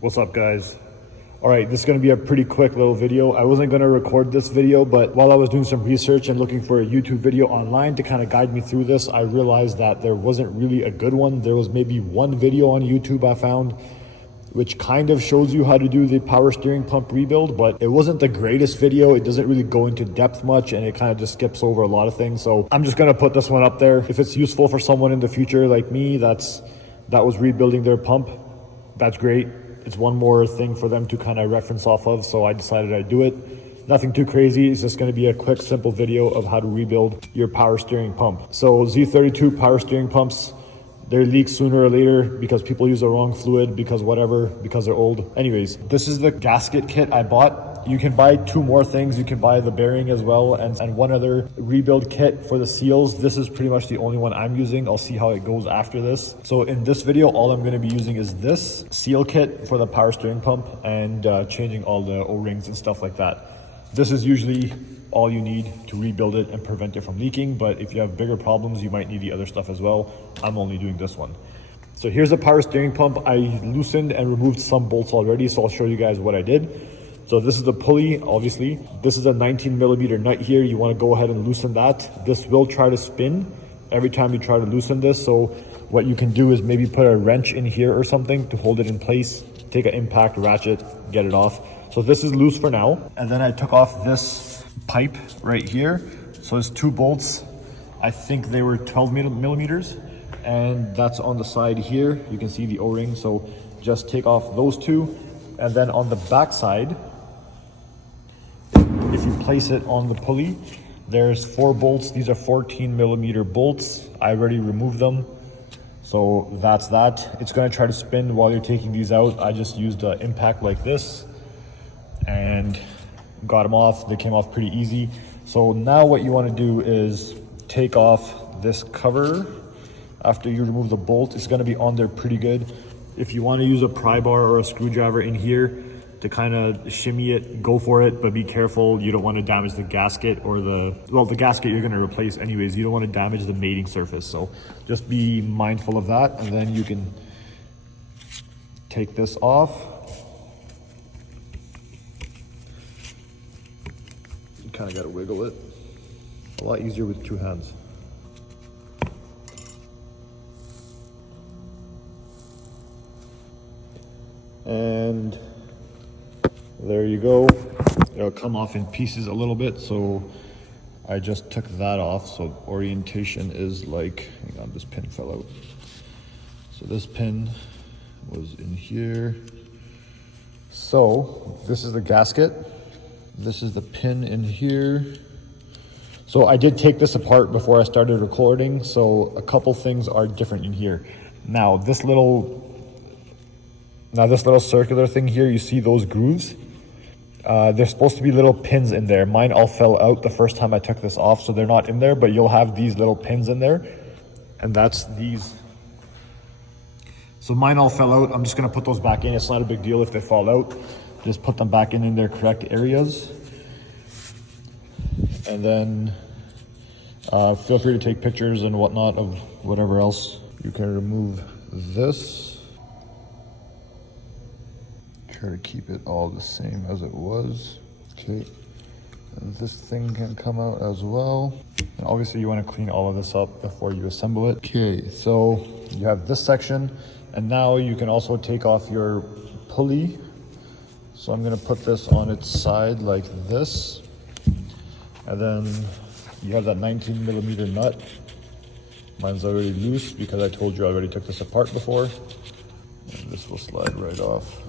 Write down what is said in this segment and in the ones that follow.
What's up, guys? All right, this is going to be a pretty quick little video. I wasn't going to record this video, but while I was doing some research and looking for a YouTube video online to kind of guide me through this, I realized that there wasn't really a good one. There was maybe one video on YouTube I found which kind of shows you how to do the power steering pump rebuild, but it wasn't the greatest video. It doesn't really go into depth much, and it kind of just skips over a lot of things. So I'm just going to put this one up there. If it's useful for someone in the future like me that was rebuilding their pump, that's great. It's one more thing for them to kind of reference off of, so I decided I'd do it. Nothing too crazy. It's just going to be a quick, simple video of how to rebuild your power steering pump. So Z32 power steering pumps, they leak sooner or later because people use the wrong fluid, because they're old. Anyways, this is the gasket kit I bought. You can buy two more things. You can buy the bearing as well and one other rebuild kit for the seals. This is pretty much the only one I'm using. I'll see how it goes after this. So in this video, all I'm going to be using is this seal kit for the power steering pump and changing all the O-rings and stuff like that. This is usually all you need to rebuild it and prevent it from leaking, but if you have bigger problems, you might need the other stuff as well. I'm only doing this one. So here's the power steering pump. I loosened and removed some bolts already, so I'll show you guys what I did. So this is the pulley, obviously. This is a 19mm nut here. You want to go ahead and loosen that. This will try to spin every time you try to loosen this, so what you can do is maybe put a wrench in here or something to hold it in place, take an impact ratchet, get it off. So this is loose for now. And then I took off this pipe right here. So there's two bolts. I think they were 12mm, and that's on the side here. You can see the O-ring. So just take off those two. And then on the back side, if you place it on the pulley, there's 4 bolts. These are 14mm bolts. I already removed them. So that's that. It's gonna try to spin while you're taking these out. I just used an impact like this and got them off. They came off pretty easy. So now what you want to do is take off this cover. After you remove the bolt, it's going to be on there pretty good. If you want to use a pry bar or a screwdriver in here to kind of shimmy it, go for it, but be careful. You don't want to damage the gasket or the gasket you're going to replace anyways. You don't want to damage the mating surface, so just be mindful of that. And then you can take this off. Kind of got to wiggle it. A lot easier with 2 hands. And there you go. It'll come off in pieces a little bit, so I just took that off. So orientation is like, hang on, this pin fell out. So this pin was in here. So this is the gasket. This is the pin in here. So I did take this apart before I started recording, so a couple things are different in here. Now this little circular thing here, you see those grooves? There's supposed to be little pins in there. Mine all fell out the first time I took this off, so they're not in there, but you'll have these little pins in there, and that's these. So mine all fell out. I'm just gonna put those back in. It's not a big deal if they fall out. Just put them back in their correct areas. And then feel free to take pictures and whatnot of whatever else. You can remove this. Try to keep it all the same as it was. Okay. And this thing can come out as well. And obviously you want to clean all of this up before you assemble it. Okay, so you have this section, and now you can also take off your pulley. So I'm gonna put this on its side like this. And then you have that 19mm nut. Mine's already loose because I told you I already took this apart before. And this will slide right off.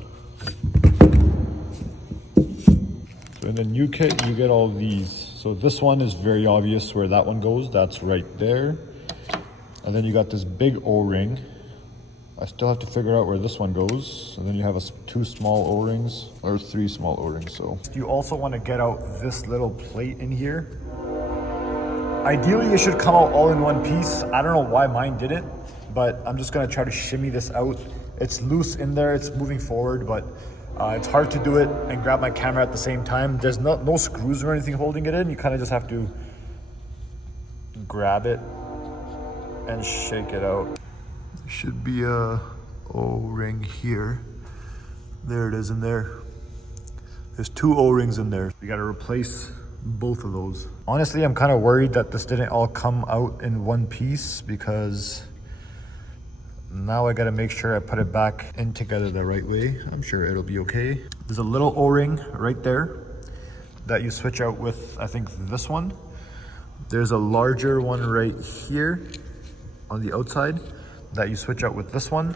So in the new kit, you get all these. So this one is very obvious where that one goes. That's right there. And then you got this big O-ring. I still have to figure out where this one goes. And then you have 2 small O-rings, or 3 small O-rings, so. You also want to get out this little plate in here. Ideally, it should come out all in one piece. I don't know why mine did it, but I'm just gonna try to shimmy this out. It's loose in there, it's moving forward, but it's hard to do it and grab my camera at the same time. There's no screws or anything holding it in. You kind of just have to grab it and shake it out. Should be a O-ring here. There it is in there. There's 2 O-rings in there. You gotta replace both of those. Honestly, I'm kind of worried that this didn't all come out in one piece, because now I gotta make sure I put it back in together the right way. I'm sure it'll be okay. There's a little O-ring right there that you switch out with, I think, this one. There's a larger one right here on the outside that you switch out with this one.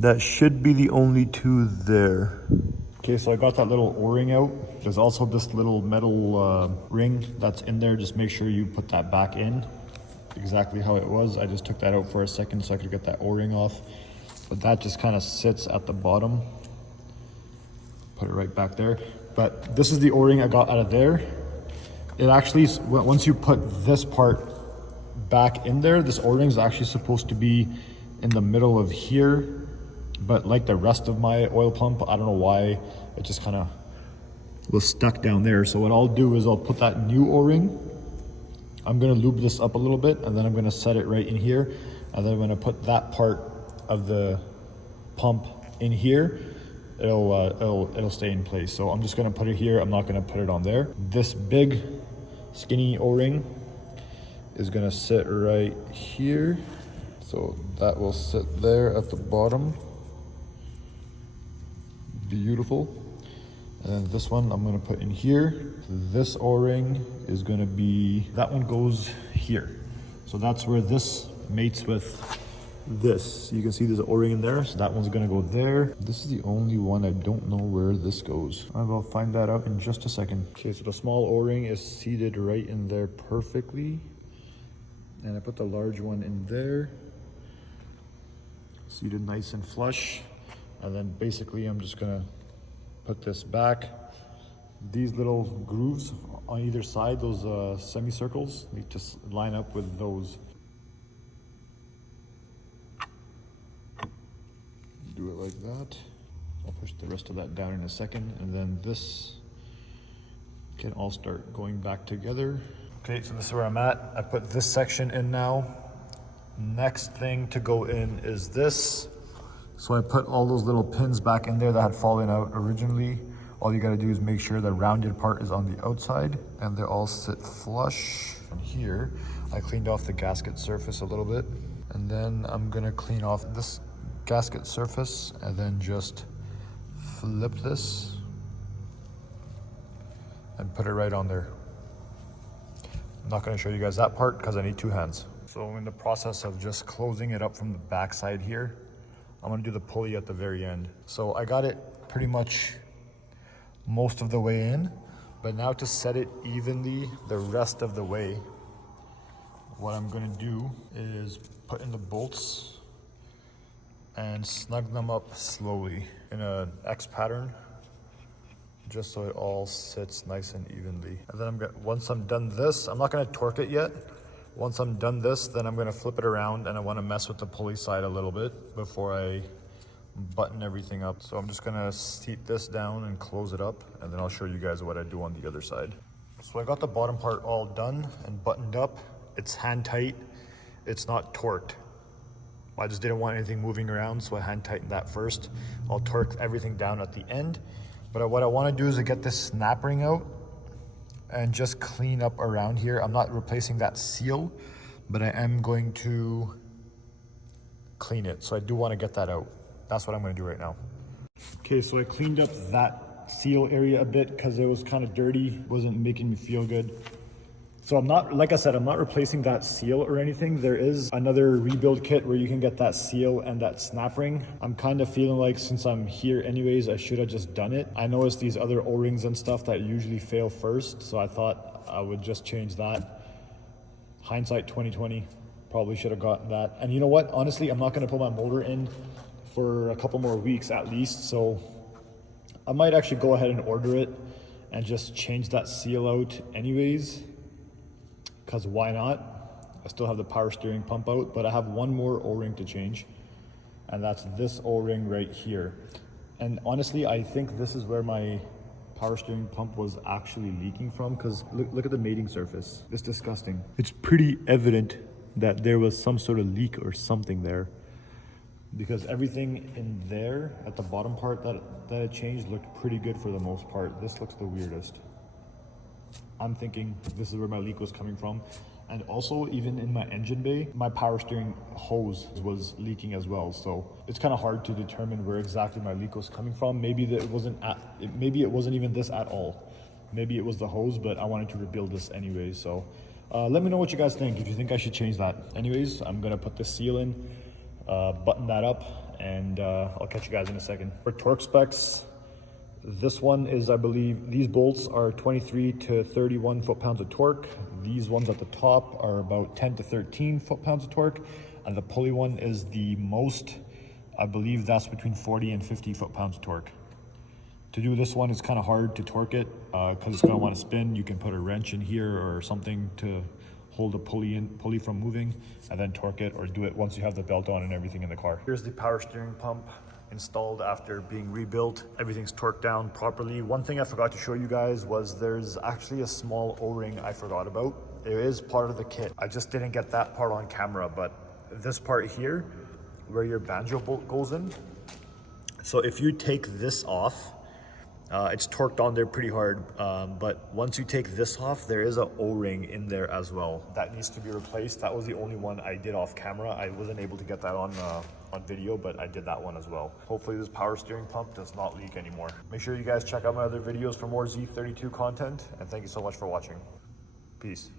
That should be the only 2 there. Okay, so I got that little O-ring out. There's also this little metal ring that's in there. Just make sure you put that back in exactly how it was. I just took that out for a second so I could get that O-ring off. But that just kind of sits at the bottom. Put it right back there. But this is the O-ring I got out of there. It actually, once you put this part back in there, this O-ring is actually supposed to be in the middle of here. But like the rest of my oil pump, I don't know why, it just kind of was stuck down there. So what I'll do is I'll put that new O-ring. I'm gonna lube this up a little bit, and then I'm gonna set it right in here. And then I'm gonna put that part of the pump in here. It'll stay in place. So I'm just gonna put it here. I'm not gonna put it on there. This big skinny O-ring is gonna sit right here. So that will sit there at the bottom. Beautiful. And then this one I'm gonna put in here. This O-ring is gonna be, that one goes here. So that's where this mates with this. You can see there's an O-ring in there, so that one's gonna go there. This is the only one I don't know where this goes. I will find that out in just a second. Okay, so the small O-ring is seated right in there perfectly. And I put the large one in there. Seated nice and flush. And then basically I'm just gonna put this back. These little grooves on either side, those semicircles, need to line up with those. Do it like that. I'll push the rest of that down in a second, and then this can all start going back together. Okay, so this is where I'm at. I put this section in now. Next thing to go in is this. So I put all those little pins back in there that had fallen out originally. All you gotta do is make sure the rounded part is on the outside and they all sit flush. From here, I cleaned off the gasket surface a little bit. And then I'm gonna clean off this gasket surface and then just flip this and put it right on there. I'm not gonna show you guys that part because I need 2 hands. So I'm in the process of just closing it up from the back side here. I'm gonna do the pulley at the very end. So I got it pretty much most of the way in, but now to set it evenly the rest of the way, what I'm gonna do is put in the bolts and snug them up slowly in an X pattern, just so it all sits nice and evenly. And then once I'm done this, I'm not gonna torque it yet. Once I'm done this, then I'm gonna flip it around, and I wanna mess with the pulley side a little bit before I button everything up. So I'm just gonna seat this down and close it up, and then I'll show you guys what I do on the other side. So I got the bottom part all done and buttoned up. It's hand tight, it's not torqued. I just didn't want anything moving around, so I hand tightened that first. I'll torque everything down at the end. But what I wanna do is to get this snap ring out and just clean up around here. I'm not replacing that seal, but I am going to clean it. So I do want to get that out. That's what I'm going to do right now. Okay, so I cleaned up that seal area a bit because it was kind of dirty, wasn't making me feel good. So I'm not, like I said, I'm not replacing that seal or anything. There is another rebuild kit where you can get that seal and that snap ring. I'm kind of feeling like since I'm here anyways, I should have just done it. I noticed these other O-rings and stuff that usually fail first, so I thought I would just change that. Hindsight 2020, probably should have gotten that. And you know what? Honestly, I'm not gonna put my motor in for a couple more weeks at least, so I might actually go ahead and order it and just change that seal out anyways. Because why not? I still have the power steering pump out, but I have one more O-ring to change, and that's this O-ring right here. And honestly, I think this is where my power steering pump was actually leaking from, because look at the mating surface. It's disgusting. It's pretty evident that there was some sort of leak or something there. because everything in there at the bottom part that it changed looked pretty good for the most part. This looks the weirdest. I'm thinking this is where my leak was coming from. And also, even in my engine bay, my power steering hose was leaking as well. So it's kind of hard to determine where exactly my leak was coming from. Maybe it wasn't even this at all. Maybe it was the hose, but I wanted to rebuild this anyway. So let me know what you guys think, if you think I should change that. Anyways, I'm gonna put this seal in, button that up, and I'll catch you guys in a second. For torque specs, this one is, I believe, these bolts are 23 to 31 foot-pounds of torque. These ones at the top are about 10 to 13 foot-pounds of torque. And the pulley one is the most, I believe that's between 40 and 50 foot-pounds of torque. To do this one, it's kind of hard to torque it because it's gonna wanna spin. You can put a wrench in here or something to hold the pulley from moving, and then torque it, or do it once you have the belt on and everything in the car. Here's the power steering pump installed after being rebuilt. Everything's torqued down properly. One thing I forgot to show you guys was there's actually a small O-ring I forgot about. It is part of the kit. I just didn't get that part on camera, but this part here, where your banjo bolt goes in. So if you take this off, it's torqued on there pretty hard, but once you take this off, there is an O-ring in there as well. That needs to be replaced. That was the only one I did off camera. I wasn't able to get that on video, but I did that one as well. Hopefully this power steering pump does not leak anymore. Make sure you guys check out my other videos for more Z32 content, and thank you so much for watching. Peace.